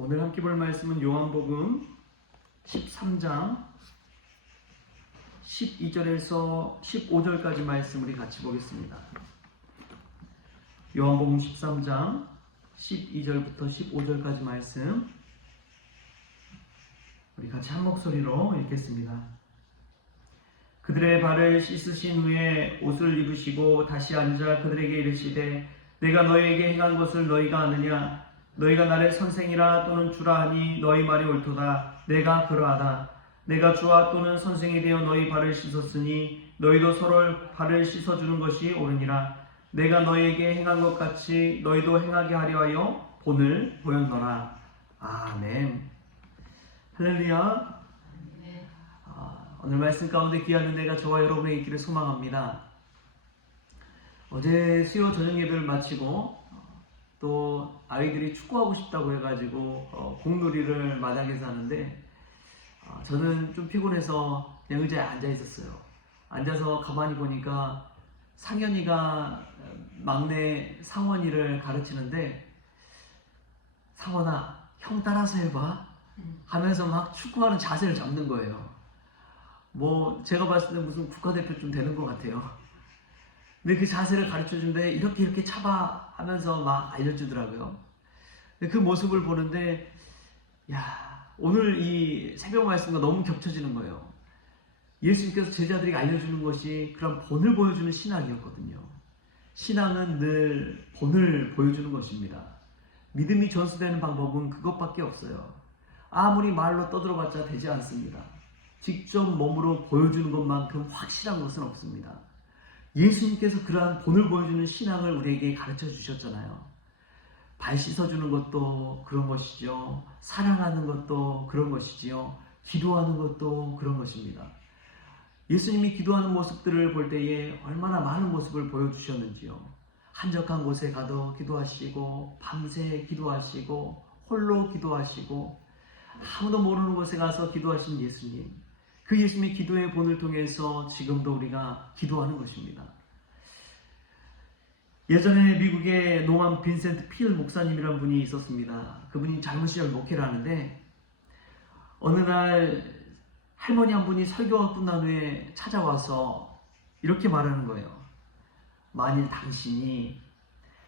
오늘 함께 볼 말씀은 요한복음 13장 12절에서 15절까지 말씀 우리 같이 보겠습니다. 요한복음 13장 12절부터 15절까지 말씀 우리 같이 한 목소리로 읽겠습니다. 그들의 발을 씻으신 후에 옷을 입으시고 다시 앉아 그들에게 이르시되 내가 너희에게 행한 것을 너희가 아느냐? 너희가 나를 선생이라 또는 주라 하니 너희 말이 옳도다. 내가 그러하다. 내가 주와 또는 선생이 되어 너희 발을 씻었으니 너희도 서로 발을 씻어주는 것이 옳으니라. 내가 너희에게 행한 것 같이 너희도 행하게 하려 하여 본을 보였노라. 아멘. 할렐루야. 오늘 말씀 가운데 귀한 은혜가 저와 여러분의 있기를 소망합니다. 어제 수요 저녁 예배를 마치고 또 아이들이 축구하고 싶다고 해가지고 공놀이를 마당에서 하는데 저는 좀 피곤해서 그냥 의자에 앉아 있었어요. 앉아서 가만히 보니까 상현이가 막내 상원이를 가르치는데 상원아 형 따라서 해봐 하면서 막 축구하는 자세를 잡는 거예요. 뭐 제가 봤을 때 무슨 국가대표쯤 되는 것 같아요. 근데 그 자세를 가르쳐준데 이렇게 차봐 하면서 막 알려주더라고요. 근데 그 모습을 보는데 오늘 이 새벽 말씀과 너무 겹쳐지는 거예요. 예수님께서 제자들에게 알려주는 것이 그런 본을 보여주는 신앙이었거든요. 신앙은 늘 본을 보여주는 것입니다. 믿음이 전수되는 방법은 그것밖에 없어요. 아무리 말로 떠들어봤자 되지 않습니다. 직접 몸으로 보여주는 것만큼 확실한 것은 없습니다. 예수님께서 그러한 본을 보여주는 신앙을 우리에게 가르쳐 주셨잖아요. 발 씻어주는 것도 그런 것이죠. 사랑하는 것도 그런 것이지요. 기도하는 것도 그런 것입니다. 예수님이 기도하는 모습들을 볼 때에 얼마나 많은 모습을 보여주셨는지요. 한적한 곳에 가도 기도하시고 밤새 기도하시고 홀로 기도하시고 아무도 모르는 곳에 가서 기도하신 예수님. 그 예수님의 기도의 본을 통해서 지금도 우리가 기도하는 것입니다. 예전에 미국에 노암 빈센트 필 목사님이라는 분이 있었습니다. 그분이 젊은 시절 목회를 하는데 어느 날 할머니 한 분이 설교가 끝난 후에 찾아와서 이렇게 말하는 거예요. 만일 당신이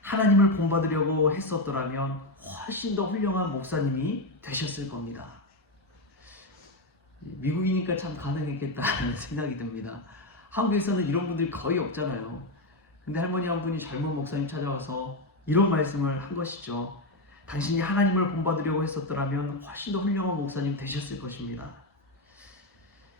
하나님을 본받으려고 했었더라면 훨씬 더 훌륭한 목사님이 되셨을 겁니다. 미국이니까 참 가능했겠다는 생각이 듭니다. 한국에서는 이런 분들이 거의 없잖아요. 근데 할머니 한 분이 젊은 목사님 찾아와서 이런 말씀을 한 것이죠. 당신이 하나님을 본받으려고 했었더라면 훨씬 더 훌륭한 목사님 되셨을 것입니다.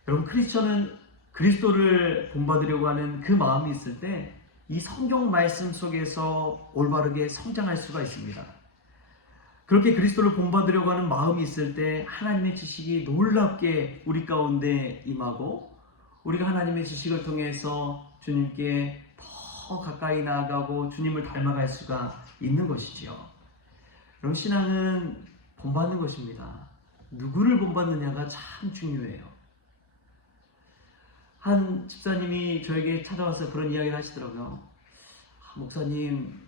여러분, 크리스천은 그리스도를 본받으려고 하는 그 마음이 있을 때 이 성경 말씀 속에서 올바르게 성장할 수가 있습니다. 그렇게 그리스도를 본받으려고 하는 마음이 있을 때 하나님의 지식이 놀랍게 우리 가운데 임하고 우리가 하나님의 지식을 통해서 주님께 더 가까이 나아가고 주님을 닮아갈 수가 있는 것이지요. 그럼 신앙은 본받는 것입니다. 누구를 본받느냐가 참 중요해요. 한 집사님이 저에게 찾아와서 그런 이야기를 하시더라고요. 목사님,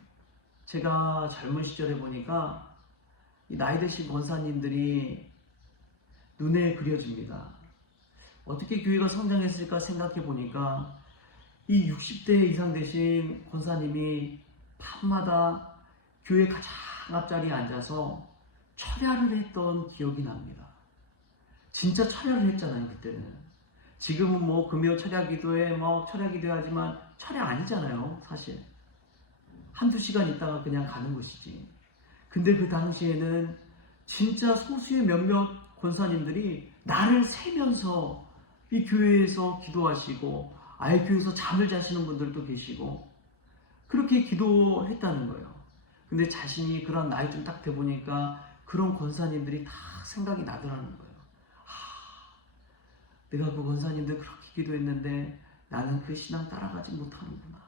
제가 젊은 시절에 보니까 나이 드신 권사님들이 눈에 그려집니다. 어떻게 교회가 성장했을까 생각해 보니까 이 60대 이상 되신 권사님이 밤마다 교회 가장 앞자리에 앉아서 철야를 했던 기억이 납니다. 진짜 철야를 했잖아요, 그때는. 지금은 뭐 금요 철야 기도에 철야 기도하지만 철야 아니잖아요, 사실. 한두 시간 있다가 그냥 가는 것이지. 근데 그 당시에는 진짜 소수의 몇몇 권사님들이 날을 새면서 이 교회에서 기도하시고 아예 교회에서 잠을 자시는 분들도 계시고 그렇게 기도했다는 거예요. 근데 자신이 그런 나이 좀 딱 돼 보니까 그런 권사님들이 다 생각이 나더라는 거예요. 내가 그 권사님들 그렇게 기도했는데 나는 그 신앙 따라가지 못하는구나.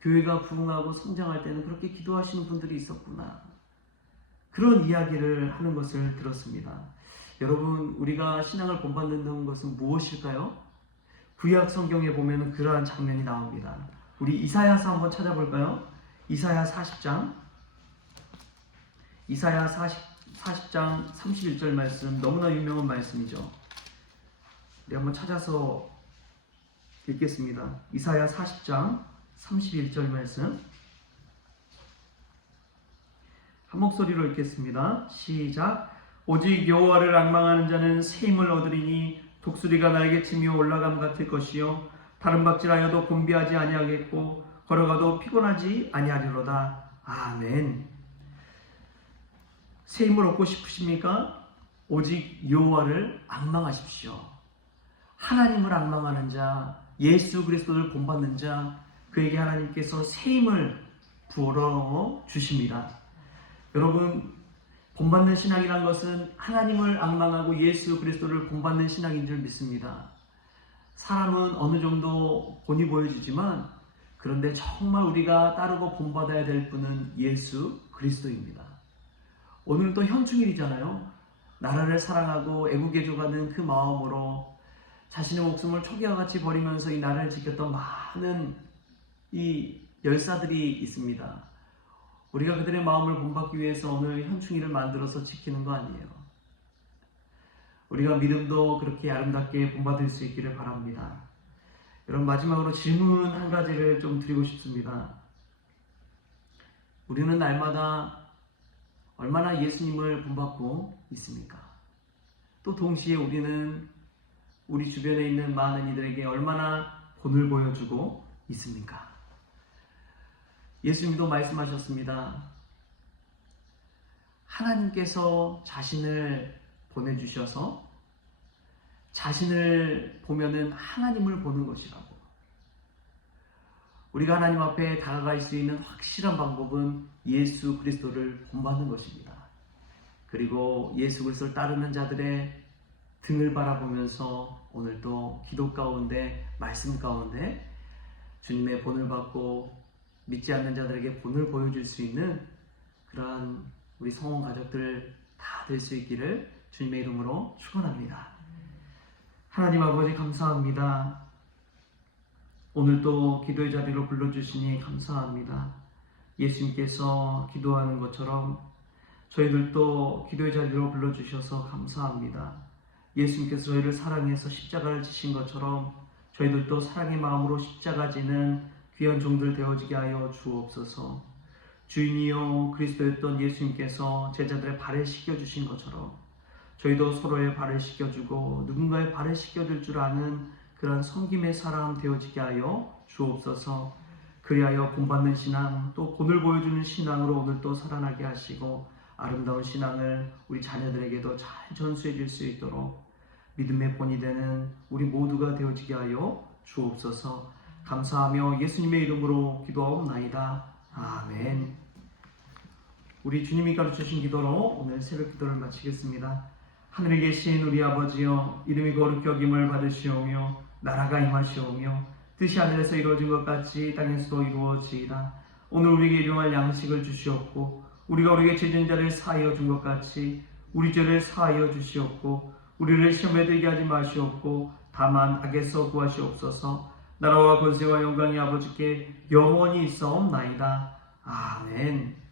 교회가 부흥하고 성장할 때는 그렇게 기도하시는 분들이 있었구나. 그런 이야기를 하는 것을 들었습니다. 여러분, 우리가 신앙을 본받는 것은 무엇일까요? 구약 성경에 보면 그러한 장면이 나옵니다. 우리 이사야서 한번 찾아볼까요? 이사야 40장 이사야 40장 31절 말씀, 너무나 유명한 말씀이죠. 우리 한번 찾아서 읽겠습니다. 이사야 40장 31절 말씀 한 목소리로 읽겠습니다. 시작. 오직 여호와를 앙망하는 자는 새 힘을 얻으리니 독수리가 날개 치며 올라감 같을 것이요 다른 박질하여도 곤비하지 아니하겠고 걸어가도 피곤하지 아니하리로다. 아멘. 새 힘을 얻고 싶으십니까? 오직 여호와를 앙망하십시오. 하나님을 앙망하는 자, 예수 그리스도를 본받는 자, 그에게 하나님께서 새 힘을 부어 주십니다. 여러분, 본받는 신앙이란 것은 하나님을 앙망하고 예수 그리스도를 본받는 신앙인 줄 믿습니다. 사람은 어느 정도 본이 보여지지만 그런데 정말 우리가 따르고 본받아야 될 분은 예수 그리스도입니다. 오늘은 또 현충일이잖아요. 나라를 사랑하고 애국애조가는 그 마음으로 자신의 목숨을 초기와 같이 버리면서 이 나라를 지켰던 많은 이 열사들이 있습니다. 우리가 그들의 마음을 본받기 위해서 오늘 현충일을 만들어서 지키는 거 아니에요. 우리가 믿음도 그렇게 아름답게 본받을 수 있기를 바랍니다. 여러분, 마지막으로 질문 한 가지를 좀 드리고 싶습니다. 우리는 날마다 얼마나 예수님을 본받고 있습니까? 또 동시에 우리는 우리 주변에 있는 많은 이들에게 얼마나 본을 보여주고 있습니까? 예수님도 말씀하셨습니다. 하나님께서 자신을 보내주셔서 자신을 보면은 하나님을 보는 것이라고. 우리가 하나님 앞에 다가갈 수 있는 확실한 방법은 예수 그리스도를 본받는 것입니다. 그리고 예수 그리스도를 따르는 자들의 등을 바라보면서 오늘도 기도 가운데, 말씀 가운데 주님의 본을 받고 믿지 않는 자들에게 본을 보여줄 수 있는 그러한 우리 성원 가족들 다 될 수 있기를 주님의 이름으로 축원합니다. 하나님 아버지, 감사합니다. 오늘도 기도의 자리로 불러주시니 감사합니다. 예수님께서 기도하는 것처럼 저희들도 기도의 자리로 불러주셔서 감사합니다. 예수님께서 저희를 사랑해서 십자가를 지신 것처럼 저희들도 사랑의 마음으로 십자가 지는 귀한 종들 되어지게 하여 주옵소서. 주인이요 그리스도였던 예수님께서 제자들의 발을 씻겨주신 것처럼 저희도 서로의 발을 씻겨주고 누군가의 발을 씻겨줄 줄 아는 그런 섬김의 사람 되어지게 하여 주옵소서. 그리하여 본받는 신앙, 또 본을 보여주는 신앙으로 오늘도 살아나게 하시고 아름다운 신앙을 우리 자녀들에게도 잘 전수해 줄 수 있도록 믿음의 본이 되는 우리 모두가 되어지게 하여 주옵소서. 감사하며 예수님의 이름으로 기도하옵나이다. 아멘. 우리 주님이 가르쳐주신 기도로 오늘 새벽 기도를 마치겠습니다. 하늘에 계신 우리 아버지여, 이름이 거룩히 여김을 받으시오며 나라가 임하시오며 뜻이 하늘에서 이루어진 것 같이 땅에서도 이루어지이다. 오늘 우리에게 일용할 양식을 주시옵고 우리가 우리에게 죄진 자를 사하여 준 것 같이 우리 죄를 사하여 주시옵고 우리를 시험에 들게 하지 마시옵고 다만 악에서 구하시옵소서. 나라와 권세와 영광이 아버지께 영원히 있사옵나이다. 아멘.